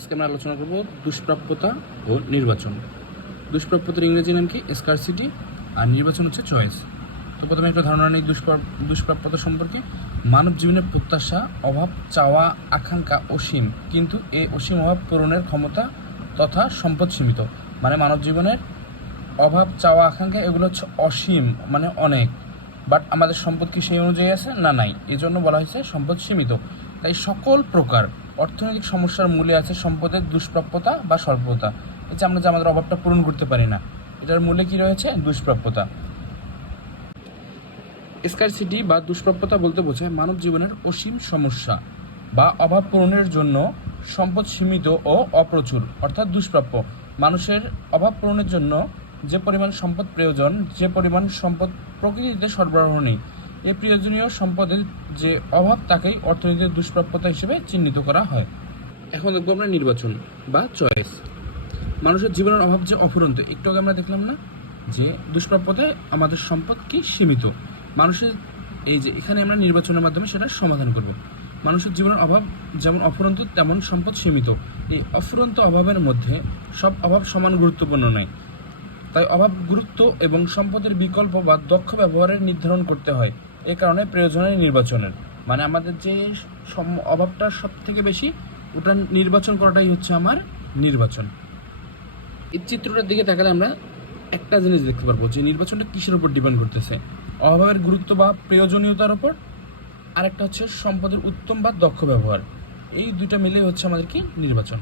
আজকে আমরা আলোচনা করব দুষ্প্রাপ্যতা ও নির্বাচন। দুষ্প্রাপ্যতার ইংরেজি নাম কি? স্কারসিটি, আর নির্বাচন হচ্ছে চয়েস। তো প্রথমে একটা ধারণা নেই দুষ্প্রাপ্যতা সম্পর্কে। মানব জীবনের প্রত্যাশা, অভাব, চাওয়া, আকাঙ্ক্ষা অসীম, কিন্তু এই অসীম অভাব পূরণের ক্ষমতা তথা সম্পদ সীমিত। মানে মানব জীবনের অভাব, চাওয়া, আকাঙ্ক্ষা এগুলো হচ্ছে অসীম, মানে অনেক, বাট আমাদের সম্পদ কি সেই অনুযায়ী আছে? না, নাই। এই জন্য বলা হয়েছে সম্পদ সীমিত। তাই সকল প্রকার অর্থনৈতিক সমস্যার মূলে আছে সম্পদের দুষ্প্রাপ্যতা বা স্বল্পতা। এই যে আমরা যে আমাদের অভাবটা পূরণ করতে পারি না, এটার মূলে কি রয়েছে? দুষ্প্রাপ্যতা। স্কারসিটি বা দুষ্প্রাপ্যতা বলতে বোঝায় মানব জীবনের অসীম সমস্যা বা অভাব পূরণের জন্য সম্পদ সীমিত ও অপ্রচুর, অর্থাৎ দুষ্প্রাপ্য। মানুষের অভাব পূরণের জন্য যে পরিমাণ সম্পদ প্রয়োজন, যে পরিমাণ সম্পদ প্রকৃতিতে সরবরাহ নেই, এই প্রয়োজনীয় সম্পদের যে অভাব তাকেই অর্থনীতির দুষ্প্রাপ্যতা হিসেবে চিহ্নিত করা হয়। এখন দেখবো আমরা নির্বাচন বা চয়েস। মানুষের জীবনের অভাব যে অফুরন্ত, একটু আগে আমরা দেখলাম না যে দুষ্প্রাপ্যতায় আমাদের সম্পদ কি সীমিত। মানুষের এই যে এখানে আমরা নির্বাচনের মাধ্যমে সেটা সমাধান করব। মানুষের জীবনের অভাব যেমন অফুরন্ত তেমন সম্পদ সীমিত। এই অফুরন্ত অভাবের মধ্যে সব অভাব সমান গুরুত্বপূর্ণ নয়। তাই অভাব গুরুত্ব এবং সম্পদের বিকল্প বা দক্ষ ব্যবহারের নির্ধারণ করতে হয়। এ কারণে প্রয়োজনীয় নির্বাচনের, মানে আমাদের যে অভাবটা সব থেকে বেশি, ওটা নির্বাচন করাটাই হচ্ছে আমার নির্বাচন। এই চিত্রটার দিকে তাকালে আমরা একটা জিনিস দেখতে পারবো যে নির্বাচনটা কিসের উপর ডিপেন্ড করতেছে? অভাবের গুরুত্ব বা প্রয়োজনীয়তার উপর, আরেকটা হচ্ছে সম্পদের উত্তম বা দক্ষ ব্যবহার। এই দুইটা মিলে হচ্ছে আমাদের কি? নির্বাচন।